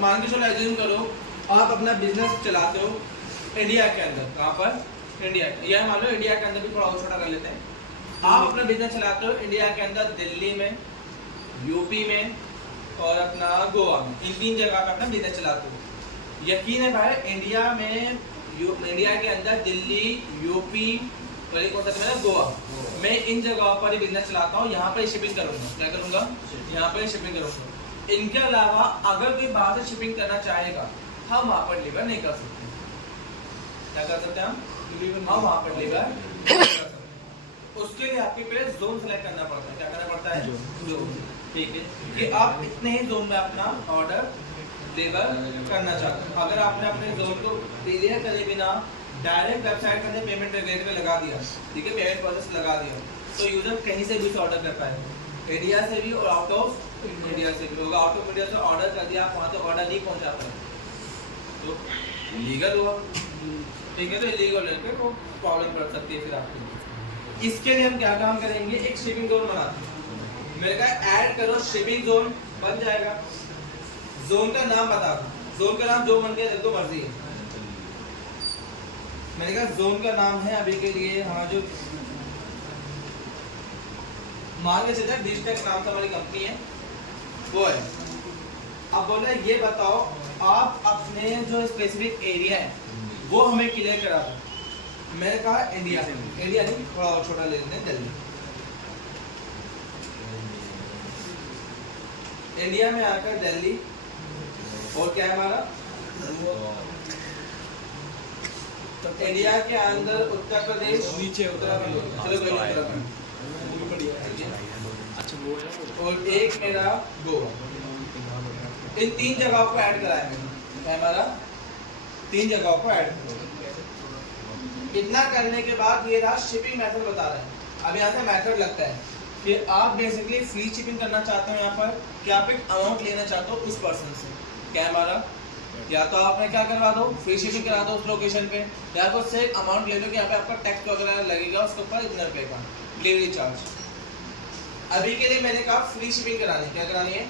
मान के चलो एज्यूम करो आप अपना बिजनेस चलाते हो इंडिया के अंदर। कहाँ पर? इंडिया। यह मान लो इंडिया के अंदर भी थोड़ा और छोटा कर लेते हैं। आप अपना बिजनेस चलाते हो इंडिया के अंदर, दिल्ली में, यूपी में और अपना गोवा में, इन 3 जगह पे अपना बिजनेस चलाते हो। यकीन है भाई इंडिया के अंदर दिल्ली, यूपी और एक होता है गोवा, मैं इन जगहों पर ही बिजनेस चलाता हूँ। यहाँ पर शिपिंग करूँगा। क्या करूँगा? यहाँ पर शिपिंग करूँगा। इनके अलावा अगर कोई बाहर से शिपिंग करना चाहेगा, हम वहाँ पर डिलीवर नहीं कर सकते। क्या कर सकते हैं हम वहाँ पर डिलीवर नहीं कर सकते। उसके लिए आपके पे जोन सेलेक्ट करना पड़ता है। क्या करना पड़ता है? जोन। ठीक है कि आप इतने ही जोन में अपना ऑर्डर डिलीवर करना चाहते हैं। अगर आपने अपने जोन को क्लियर करे बिना डायरेक्ट वेबसाइट पर पेमेंट वगैरह पे लगा दिया, ठीक है, पेमेंट प्रोसेस लगा दिया, तो यूजर कहीं से भी ऑर्डर कर पाएगा, इंडिया से भी और आउट ऑफ इंडिया से भी होगा। आउट ऑफ इंडिया से ऑर्डर कर दिया, आप वहाँ तो ऑर्डर नहीं पहुँचा पाए तो लीगल हुआ। ठीक है, तो इलीगल है तो प्रॉब्लम कर सकती है फिर आपके। इसके लिए हम क्या काम करेंगे? एक शिपिंग जोन बनाते हैं। मैंने कहा ऐड करो शिपिंग जोन, बन जाएगा। जोन का नाम बता दो, जोन का नाम जो मन के तो मर्जी है। मैंने कहा जोन का नाम है अभी के लिए हाँ जो मान के चलते डिजिटल नाम से हमारी कंपनी है वो है। अब बोले ये बताओ आप अपने जो स्पेसिफिक एरिया है वो हमें क्लियर करा दो। मैंने कहा इंडिया नहीं, थोड़ा और छोटा ले लेते हैं, दिल्ली। इंडिया में आकर दिल्ली और क्या है हमारा इंडिया के अंदर उत्तर प्रदेश, नीचे उत्तराखंड, चलो उत्तराखंड, और एक मेरा गोवा। इन 3 जगहों को ऐड कराया मैंने। हमारा 3 जगहों को ऐड करो। इतना करने के बाद ये रहा शिपिंग मेथड बता रहे हैं। अब यहाँ से मेथड लगता है कि आप बेसिकली फ्री शिपिंग करना चाहते हो यहाँ पर, कि आप एक अमाउंट लेना चाहते हो उस पर्सन से। क्या है हमारा? या तो आपने क्या करवा दो, फ्री शिपिंग करा दो उस लोकेशन पे, या तो उससे एक अमाउंट ले लो कि यहाँ पे आपका टैक्स वगैरह लगेगा, उसके ऊपर इतना रुपये का डिलीवरी चार्ज। अभी के लिए मैंने कहा फ्री शिपिंग करानी। क्या करानी है?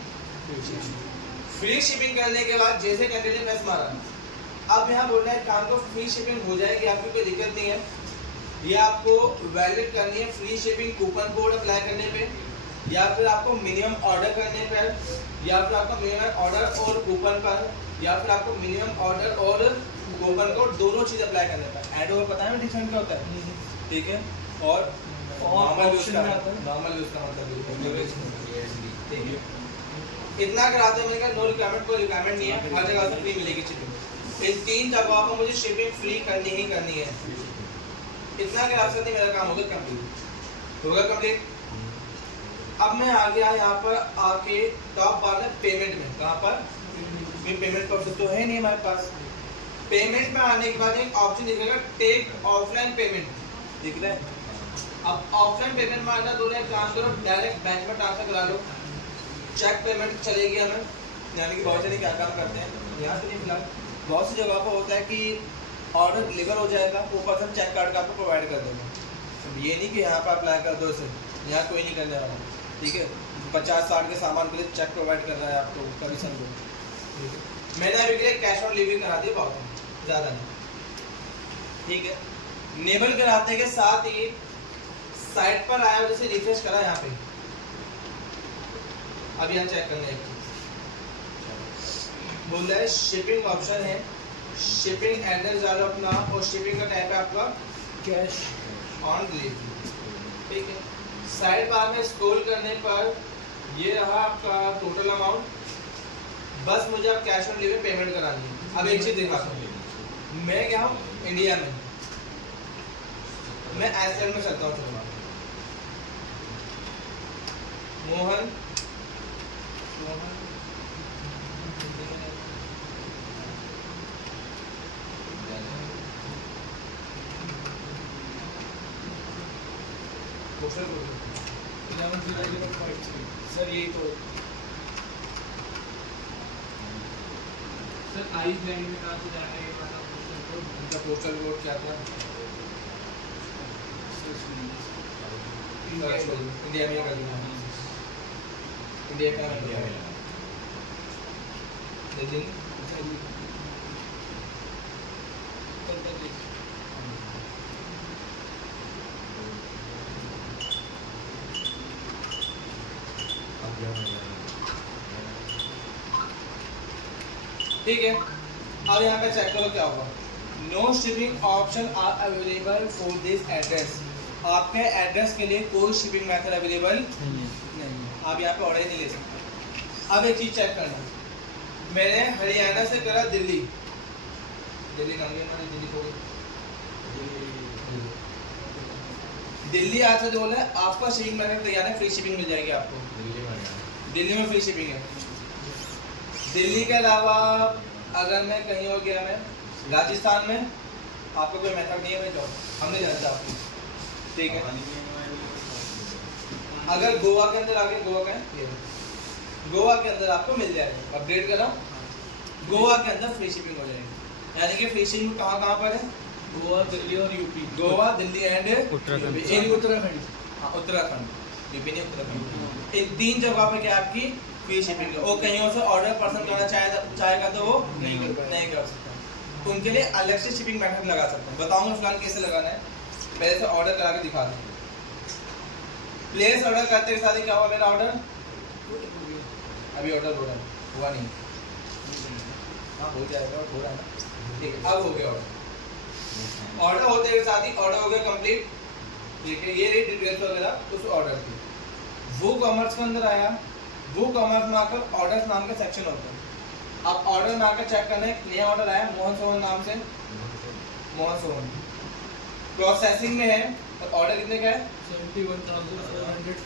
फ्री शिपिंग करने के बाद जैसे कंटिन्यू प्रेस मारा, अब यहाँ बोल रहा है काम को फ्री शिपिंग हो जाएगी, आपको कोई दिक्कत नहीं है। ये आपको वैलिड करनी है free shipping coupon code apply करने पे, या फिर आपको मिनिमम ऑर्डर करने पर, या फिर आपको मिनिमम ऑर्डर और कूपन पर, या फिर आपको मिनिमम ऑर्डर और कूपन कोड दोनों चीज़ अप्लाई करने पर। ऐड ओवर पता है डिफरेंट क्या होता है? ठीक है, और नॉर्मल यूज का मतलब इतना कराते हैं। मैंने कहा नो रिक्वायरमेंट, कोई रिक्वायरमेंट नहीं है, हर जगह से फ्री मिलेगी शिपिंग। इन 3 जगहों पर मुझे शिपिंग फ्री करनी ही करनी है। इतना करा सकते मेरा काम होगा कंप्लीट। अब मैं आ गया यहाँ पर आके टॉप बार में पेमेंट में। कहाँ पर? पेमेंट प्रोसेस तो है नहीं हमारे पास। पेमेंट में आने के बाद एक ऑप्शन दिखेगा टेक ऑफलाइन पेमेंट, दिख रहा है। अब ऑफलाइन पेमेंट में आना, तो काम करो डायरेक्ट बैंक में ट्रांसफर करा लो, चेक पेमेंट चलेगी हमें। यानी कि बहुत सारे क्या काम करते हैं यहाँ से नहीं, फिलहाल बहुत सी जगह पर होता है कि ऑर्डर डिलीवर हो जाएगा, वो पर्सन चेक कार्ड का आपको प्रोवाइड कर देगा। अब ये नहीं कि यहाँ पर अप्लाई कर दो इसे, यहाँ कोई नहीं करने वाला। ठीक है, 50-60 के सामान के लिए चेक प्रोवाइड कर रहा है आपको कभी समझो। मैंने अभी के लिए कैश ऑन डिलीवरी करा दी, बहुत ज़्यादा नहीं। ठीक है, नेबल कराते के साथ ही साइट पर आया, जैसे रिफ्रेश करा यहाँ पे। अब यहाँ चेक करना है एक चीज, बोल रहा है शिपिंग ऑप्शन है, शिपिंग एड्रेस डालो अपना, और शिपिंग का टाइप है आपका कैश ऑन डिलीवरी। ठीक है, साइड बार में स्क्रॉल करने पर ये रहा आपका टोटल अमाउंट। बस मुझे अब कैश ऑन डिलीवरी पेमेंट करानी है। अब एक चीज दिखाता हूँ, मैं क्या हूँ इंडिया में, मैं आइसलैंड में चलता हूँ। मोहन सर यही तो सर आइसलैंड में कहाँ से जाने के बाद उनका पोस्टल कोड क्या था? इंडिया में कर दूंगा। इंडिया का दिल्ली दिल्ली उत्तर प्रदेश ठीक है। अब यहाँ पे चेक करो क्या होगा। No shipping option are available for this address. आपके एड्रेस के लिए कोई शिपिंग मेथड अवेलेबल नहीं। आप यहाँ पे ऑर्डर ही नहीं ले सकते। अब एक चीज चेक करना, मैंने हरियाणा से करा दिल्ली, दिल्ली कहाँ गई हमारी, दिल्ली को दिल्ली आज से जो बोला है आपका शिपिंग मेथड तैयार है, फ्री शिपिंग मिल जाएगी आपको। दिल्ली में फ्री शिपिंग है। दिल्ली के अलावा अगर मैं कहीं और गया, मैं राजस्थान में, आपको कोई मेथड नहीं है भाई, जाओ हम नहीं जानते आपको, ठीक है। अगर गोवा के अंदर आगे, गोवा का है, गोवा के अंदर आपको मिल जाएगा, अपडेट करा, गोवा के अंदर फ्री शिपिंग हो जाएगी। यानी कि फ्री शिपिंग कहाँ पर है? गोवा दिल्ली और यूपी। गोवा, दिल्ली एंड उत्तराखंड उत्तराखंड हाँ उत्तराखंड, यूपी नहीं उत्तराखंड, इन 3 जगह पे क्या आपकी फ्री शिपिंग है। और कहीं और से ऑर्डर पर्सन करना चाहेगा तो वो नहीं कर सकता, उनके लिए अलग से शिपिंग मेथड लगा सकते हैं। बताऊंगा फिलहाल कैसे लगाना है, पहले से ऑर्डर करा के दिखा दें। प्लेस ऑर्डर करते के साथ ही क्या हुआ मेरा ऑर्डर, अभी ऑर्डर हो रहा है, हुआ नहीं, हाँ हो जाएगा, हो रहा है ना, ठीक है। अब हो गया ऑर्डर होते के साथ ही ऑर्डर हो गया कंप्लीट, ठीक है। ये रही डिटेल्स वगैरह उस ऑर्डर की। वो कॉमर्स के अंदर आया, वो कॉमर्स में आकर ऑर्डर्स नाम का सेक्शन होता है। अब ऑर्डर में आकर चेक करना है, नया ऑर्डर आया मोहन सोहन नाम से, मोहन सोहन प्रोसेसिंग में है, और ऑर्डर कितने का है, 71,450,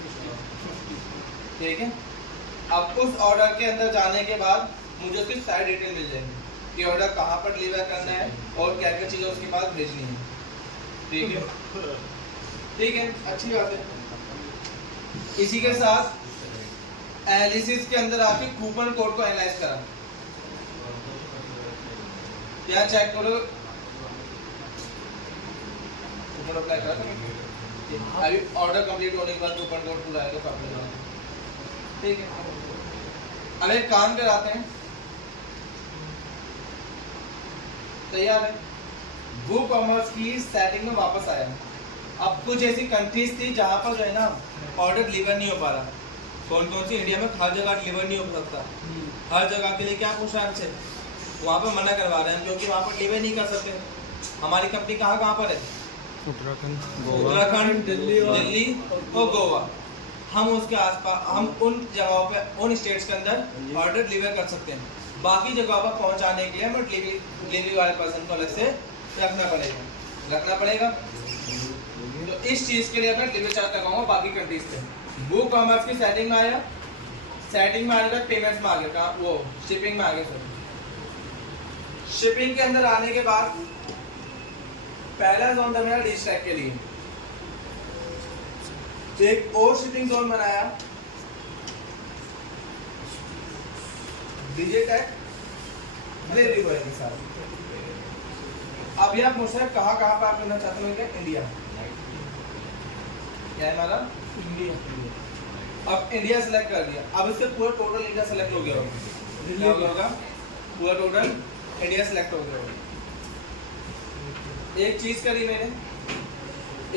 ठीक है। अब उस ऑर्डर के अंदर जाने के बाद मुझे उसकी सारी डिटेल मिल जाएगी कि ऑर्डर कहाँ पर डिलीवर करना है और क्या क्या चीज़ें उसके पास भेजनी है, ठीक है, ठीक है, अच्छी बात है। इसी के साथ एनालिसिस के अंदर आके कूपन कोड को एनालाइज करा, यहाँ चेक करो, कूपन अप्लाई करा था अभी ऑर्डर कंप्लीट होने के बाद कूपन कोड पूरा आएगा, ठीक है। अब एक काम कराते हैं, तैयार है, वो कॉमर्स की सेटिंग में वापस आया। अब कुछ ऐसी कंट्रीज थी जहाँ पर जो है ना ऑर्डर डिलीवर नहीं हो पा रहा। कौन कौन सी? इंडिया में हर जगह डिलीवर नहीं हो सकता, हर जगह के लिए क्या पूछ रहा है हमसे, वहाँ पर मना करवा रहे हैं क्योंकि वहाँ पर डिलीवर नहीं कर सकते। हमारी कंपनी कहाँ पर है? उत्तराखंड, दिल्ली और गोवा। हम उसके आसपास, हम उन जगहों पे, उन स्टेट्स के अंदर ऑर्डर डिलीवर कर सकते हैं। बाकी जगहों पर पहुंचाने के लिए हमें डिलीवरी वाले पर्सन को अलग से रखना पड़ेगा। तो इस चीज़ के लिए मैं डिलीवरी चार्ज लगाऊंगा बाकी कंट्रीज पे। वो कॉमर्स की सेटिंग में आया, सेटिंग में आने के बाद पेमेंट्स में आ गया, कहाँ वो शिपिंग में आ गया। सर शिपिंग के अंदर आने के बाद पहला जोन था मेरा डिस्ट्रैक्ट के लिए, एक और शिपिंग जोन बनाया डिजिटैक डिलीवरी बॉय के साथ। अभी आप मुझसे कहाँ पर आप करना चाहते हो? क्या इंडिया, क्या है हमारा इंडिया। अब इंडिया सेलेक्ट कर दिया, अब इससे पूरा टोटल इंडिया सेलेक्ट हो गया होगा, पूरा टोटल इंडिया सेलेक्ट हो गया होगा। एक चीज करी मैंने,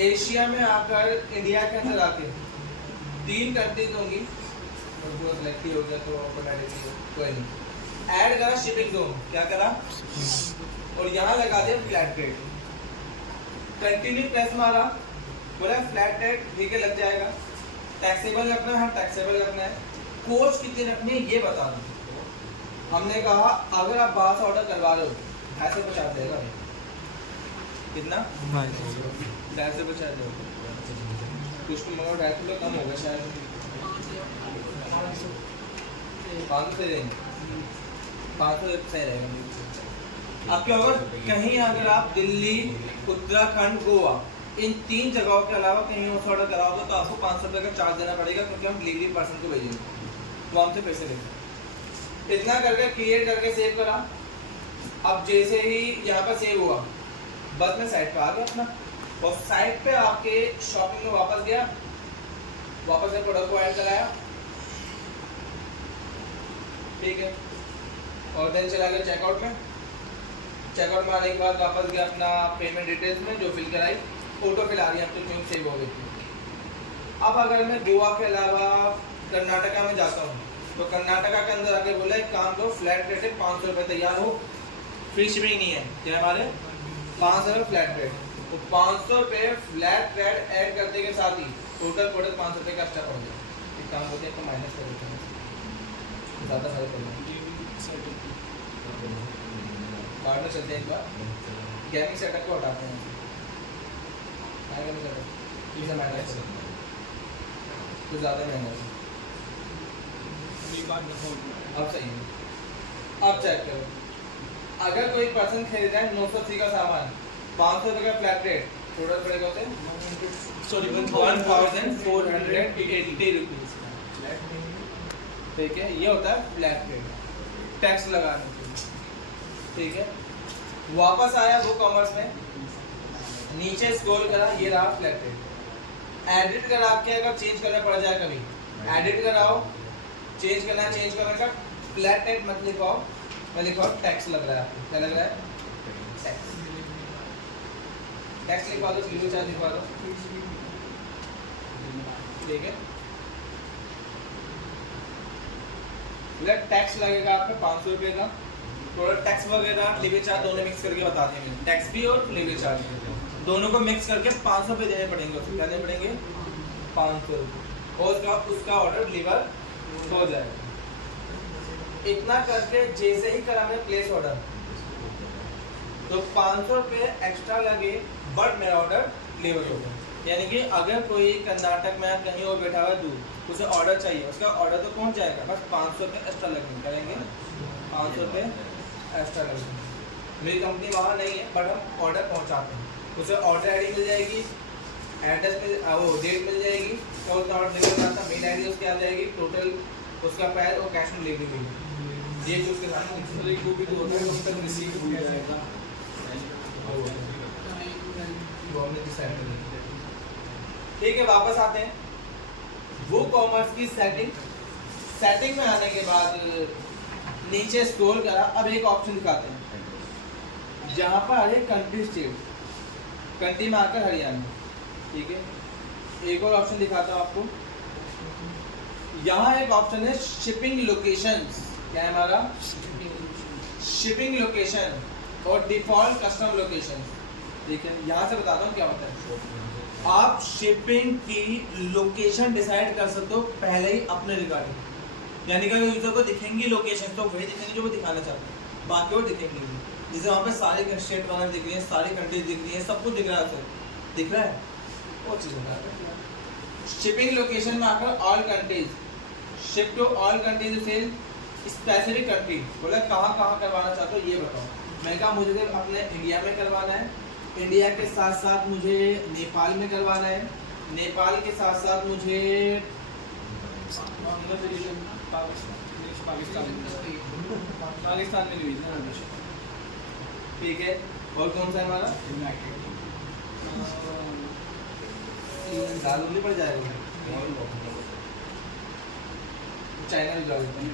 एशिया में आकर इंडिया के अंदर आके 3 कंट्रीज होंगी, पूरा सेलेक्ट ही हो गया तो ऑटोमेटिकली कोई नहीं। ऐड करा शिपिंग जोन, क्या करा, और यहाँ लगा दिया फ्लैट रेट। कंटिन्यू प्रेस मारा, बोला फ्लैट रेट ठीक है लग जाएगा। टैक्सेबल रखना है, हाँ टैक्सेबल रखना है। कोस्ट कितने रखने हैं ये बता दो। हमने कहा अगर आप बाहर से ऑर्डर करवा रहे हो 250 देगा, कितना 250 देगा, कुछ तो मगर 250 कम होगा शायद, 500 से देंगे, 500 सही रहेगा। अब क्या होगा, कहीं अगर आप दिल्ली, उत्तराखंड, गोवा इन 3 जगहों के अलावा कहीं और ऑर्डर कराओगे तो आपको 500 रुपये का चार्ज देना पड़ेगा, क्योंकि हम डिलीवरी पर्सन को भेजेंगे, वो हमसे पैसे लेंगे। इतना करके क्रिएट करके सेव करा। अब जैसे ही यहाँ पर सेव हुआ, बस मैं साइट पे आ गया अपना, और साइट पे आके शॉपिंग में वापस गया, वापस से प्रोडक्ट को ऐड कराया, ठीक है। और देन चला गया चेकआउट में। चेकआउट में आने के बाद वापस गया अपना पेमेंट डिटेल्स में, जो फिल कराई ऑटो फिल आ रही है, अब तो क्यों सेव हो गई थी। अब अगर मैं गोवा के अलावा कर्नाटका में जाता हूँ तो कर्नाटका के अंदर आके बोला एक काम दो, फ्लैट रेट है 500 रुपये, तैयार हो, फ्री शिपिंग नहीं है, क्या हमारे 500 रुपये फ्लैट रेट। तो 500 रुपये फ्लैट रेट ऐड करने के साथ ही टोटल 500 रुपये का एक्स्ट्रा पड़ गया। एक काम होते हैं तो माइनस कर देते हैं, ज़्यादा सारे पड़ जाए। कार्ड में चलते हैं एक बार, गेमिंग सेटअप को हटाते हैं, गेमिंग सेटअप इसे माइनस कर कुछ ज़्यादा महंगा है। अब सही है। अब चेक करो, अगर कोई पर्सन खरीद रहा है 980 का सामान, 500 रुपये का फ्लैट रेट, टोटल पड़ेगा उसे 1480 रुपीज़। ठीक है, ये होता है फ्लैट रेट, टैक्स लगाने के लिए। ठीक है, वापस आया वो कॉमर्स में, नीचे स्क्रॉल करा, ये रहा फ्लैट रेट। एडिट करा के अगर चेंज करना पड़ जाए कभी, एडिट कराओ, चेंज करना है, चेंज करने का फ्लैट रेट मत लिखवाओ, मैं लिखवाओ टैक्स लग रहा है आपको, क्या लग रहा है, टैक्स। टैक्स लिखवा दो, डिलीवरी चार्ज लिखवा दो। ठीक है, टैक्स लगेगा आप पे 500 रुपये का, टोटल टैक्स वगैरह डिलीवरी चार्ज दोनों मिक्स करके बता देंगे, टैक्स भी और डिलीवरी चार्ज दोनों को मिक्स करके 500 रुपये देने पड़ेंगे। उसको क्या देने पड़ेंगे, 500 रुपये, और उसका ऑर्डर डिलीवर हो जाएगा। इतना करके जैसे ही करा मैं प्लेस ऑर्डर, तो 500 रुपये एक्स्ट्रा लगे, बट मेरा ऑर्डर डिलीवर हो गया। यानी कि अगर कोई कर्नाटक में कहीं और बैठा हुआ दूर, उसे ऑर्डर चाहिए, उसका ऑर्डर तो पहुंच जाएगा, बस 500 रुपये एक्स्ट्रा लगेंगे, करेंगे 500 रुपये एक्स्ट्रा लगेंगे। मेरी कंपनी वहाँ नहीं है, बट हम ऑर्डर पहुँचाते हैं, उसे ऑर्डर आई डी मिल जाएगी, एड्रेस मिल, वो डेट मिल जाएगी, तो उसका ऑर्डर डिलीवर करता, मेल आई डी उसकी आ जाएगी, टोटल उसका प्राइस और कैश में डिलीवरी हुई, ये जो उसके सामने को भी तो होता है, कब तक रिसीव हो जाएगा, वो हमने डिसाइड कर लिया। ठीक है, वापस आते हैं वो कॉमर्स की सेटिंग में आने के बाद नीचे स्क्रॉल करा, अब एक ऑप्शन दिखाते हैं जहाँ पर है कंट्री स्टेट, कंट्री में आकर हरियाणा। ठीक है, एक और ऑप्शन दिखाता हूँ आपको, यहाँ एक ऑप्शन है शिपिंग लोकेशंस, क्या है हमारा, शिपिंग लोकेशन और डिफॉल्ट कस्टम लोकेशन। ठीक है, यहाँ से बताता हूँ क्या होता है। आप शिपिंग की लोकेशन डिसाइड कर सकते हो पहले ही अपने रिगार्डिंग, यानी कि यूजर को दिखेंगी लोकेशन तो वही दिखेंगे जो वो दिखाना चाहते हैं, बाकी वो दिखेंगे नहीं। जैसे वहाँ पे सारी स्टेट वाले दिख रही है, सारी कंट्रीज दिख रही है, सब कुछ दिख रहा है, दिख रहा है, वो चीज़ होता है। शिपिंग लोकेशन में आकर all countries, ship to all countries sell specific country, बोला कहाँ करवाना चाहते हो ये बताओ। मैं कहा मुझे अपने इंडिया में करवाना है, इंडिया के साथ साथ मुझे नेपाल में करवाना है, नेपाल के साथ साथ मुझे पाकिस्तान में भी है। ठीक है, और कौन सा है हमारा, दाल उंगली पड़ जाएगा, चाइना भी जा देते हैं।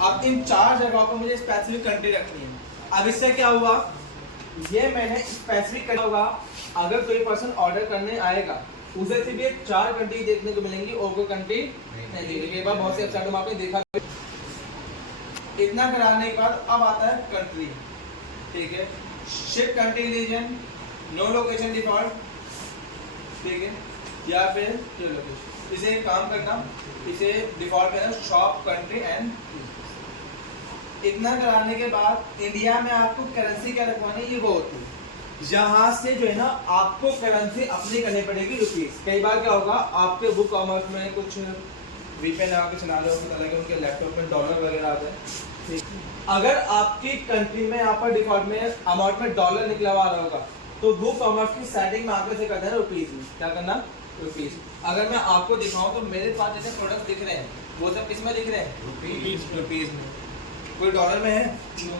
अब इन 4 जगहों पर मुझे स्पेसिफिक कंट्री रखनी है। अब इससे क्या हुआ, ये मैंने स्पेसिफिक करना होगा, अगर कोई पर्सन ऑर्डर करने आएगा उसे सिर्फ ये 4 कंट्री देखने को मिलेंगी और कोई कंट्री नहीं दिखेगी। एक बार बहुत से वेबसाइट में आपने देखा, इतना कराने के बाद अब आता है कंट्री। ठीक है, ship country region, no location default, ठीक है, या फिर जो लोकेशन, इसे एक काम करना, इसे डिफॉल्ट करना शॉप कंट्री एंड। इतना कराने के बाद इंडिया में आपको करेंसी क्या रखवानी है, ये वो होती है, यहाँ से जो है ना आपको करेंसी अपनी करनी पड़ेगी रुपीस। कई बार क्या होगा, आपके बुक कॉमर्स में कुछ वीपीएन लगा के चला रहे हो, पता लगे उनके लैपटॉप में डॉलर वगैरह आते हैं। अगर आपकी कंट्री में यहाँ पर डिफॉल्ट में अमाउंट में डॉलर निकला हुआ रहा होगा, तो बुक कॉमर्स की सेटिंग में आगे से करना है रुपीस में, क्या करना, रुपीस। अगर मैं आपको दिखाऊं तो मेरे पास जैसे प्रोडक्ट दिख रहे हैं वो सब किस में दिख रहे हैं, रुपीस में। कोई डॉलर में है नहीं,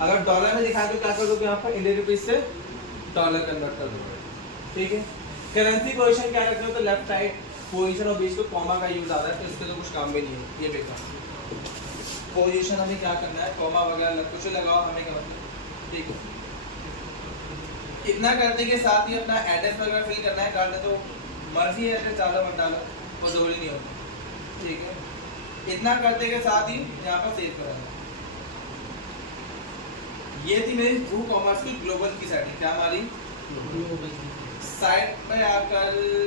अगर डॉलर में दिखाए तो क्या कर दोगे, यहाँ पर इंडियन रुपीस से डॉलर कन्वर्ट कर दोगे। ठीक है, करेंसी पोजीशन क्या रखते हो, तो लेफ्ट साइड पोजीशन और बीच में कॉमा का यूज आता है, तो इसके तो कुछ काम भी नहीं है, ये बेकार। पोजीशन हमें क्या करना है, कॉमा वगैरह कुछ लगाओ, हमें क्या मतलब, ठीक है। इतना करने के साथ ही अपना एड्रेस वगैरह फिल करना है, कर दे तो मर्जी है, एड्रेस डालो मत डालो वो जरूरी नहीं होता, ठीक है। इतना करने के साथ ही यहाँ पर सेव कराना। ये थी मेरी ट्रू कॉमर्स की ग्लोबल की सेटिंग। क्या हमारी साइट पे आकर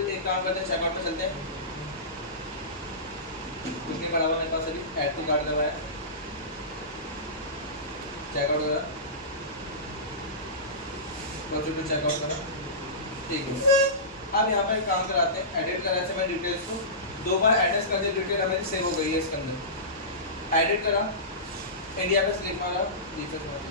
एक काम करते हैं, चेकआउट में चलते हैं। कुछ नहीं पड़ा हुआ मेरे पास, अभी ऐड टू कार्ड करवाया, चेकआउट करा, प्रोसीड टू चेकआउट करा, ठीक है। अब यहाँ पर एक काम कराते हैं, एडिट करा से मैं डिटेल्स को 2 बार एड्रेस कर दिया, डिटेल हमारी सेव हो गई है इसके अंदर। एडिट करा, इंडिया पे क्लिक मारा, रिफ्रेश मारा,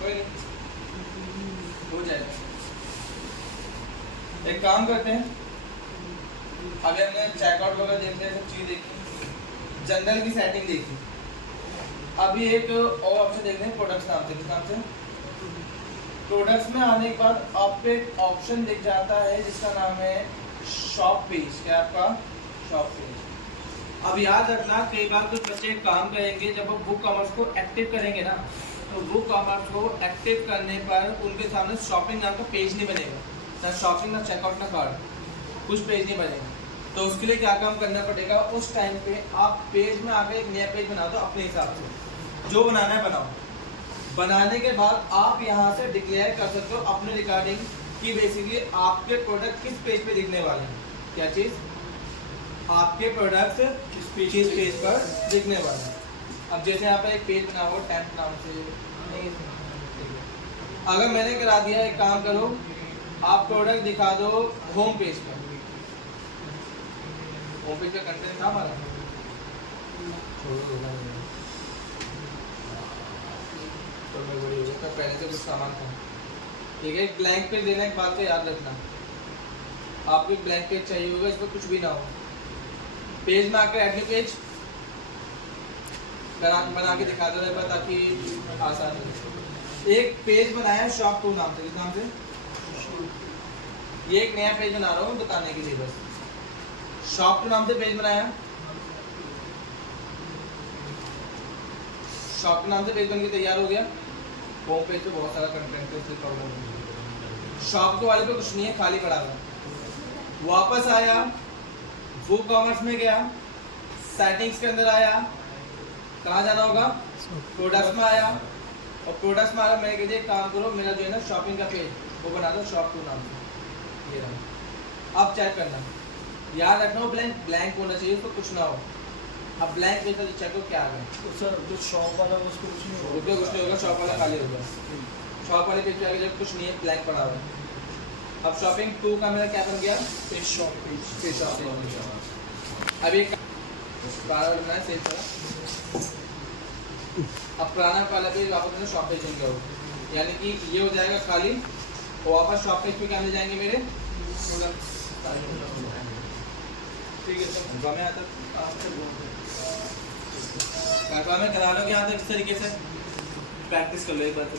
कोई नहीं हो जाएगा। एक काम करते हैं, अभी हमने चेकआउट वगैरह देख लिया, सब चीज देखी, जनरल की सेटिंग देखी। अभी एक और ऑप्शन देखते हैं, प्रोडक्ट्स नाम से। किस नाम से? प्रोडक्ट्स में आने के बाद आपको एक ऑप्शन दिख जाता है जिसका नाम है शॉप पेज। क्या आपका? Shop page. अब याद रखना, कई बार कुछ बच्चे काम करेंगे, जब वो बुक कॉमर्स को एक्टिव करेंगे ना, तो बुक कॉमर्स को एक्टिव करने पर उनके सामने शॉपिंग नाम का पेज नहीं बनेगा, ना शॉपिंग, ना चेकआउट, ना कार्ड, कुछ पेज नहीं बनेगा। तो उसके लिए क्या काम करना पड़ेगा, उस टाइम पे आप पेज में आकर एक नया पेज बना दो अपने हिसाब से, जो बनाना है बनाओ। बनाने के बाद आप यहाँ से डिक्लेयर कर सकते हो अपने रिगार्डिंग कि बेसिकली आपके प्रोडक्ट किस पेज पे दिखने वाले हैं। क्या चीज़? आपके प्रोडक्ट किस पेज पर दिखने वाले हैं। अब जैसे यहाँ पे एक पेज बना हुआ टेम्प नाम से, अगर मैंने करा दिया, एक काम करो, आप प्रोडक्ट दिखा दो होम पेज पर। होम पेज का कंटेंट था हमारा, तो मैं बड़ी हो गया, पहले से कुछ सामान था, ठीक है। ब्लैंक पेज देना, एक बात तो याद रखना, आपको एक ब्लैंक पेज चाहिए होगा, इस पर कुछ भी ना हो। पेज में आकर एड पेज बना के दिखा दो पर, ताकि आसान हो। एक पेज बनाया शॉप टू नाम से। किस नाम से? ये एक नया पेज बना रहा हूँ बताने के लिए, बस शॉप टू नाम से पेज बनाया। शॉप टू नाम से पेज बन के तैयार हो गया। होम पेज पे बहुत सारा कंटेंट है, इसलिए प्रॉब्लम है। शॉप के वाले पे कुछ नहीं है, खाली पड़ा हुआ। वापस आया, बुक कॉमर्स में गया, सेटिंग्स के अंदर आया, कहाँ जाना होगा? प्रोडक्ट्स में आया, और प्रोडक्ट्स में आया, मैं कहते काम करो, मेरा जो है ना शॉपिंग का पेज वो बना दो शॉप टू नाम से, ये रहा। अब चेक करना, याद रखना वो ब्लैंक होना चाहिए, उसको कुछ ना हो। अब ब्लैंक पेज का चेक करो क्या आ गया। तो सर जो शॉप वाला है उसको कुछ नहीं होगा, कुछ नहीं होगा, शॉप वाला खाली होगा। शॉप वाले पेज पे आगे जब कुछ नहीं है, ब्लैंक पड़ा हुआ है। अब शॉपिंग टू का मेरा क्या बन गया? Page shop page. अभी पुराना बनना है, सेव करा। अब पुराना वाला पेज वापस मैंने शॉप पेज चेंज करो, यानी कि ये हो जाएगा खाली, और वापस शॉप पेज पे क्या मिल जाएंगे मेरे प्रोडक्ट। ठीक है, तो में आता में करा लो यहाँ तक इस तरीके से प्रैक्टिस कर लो एक बार। तो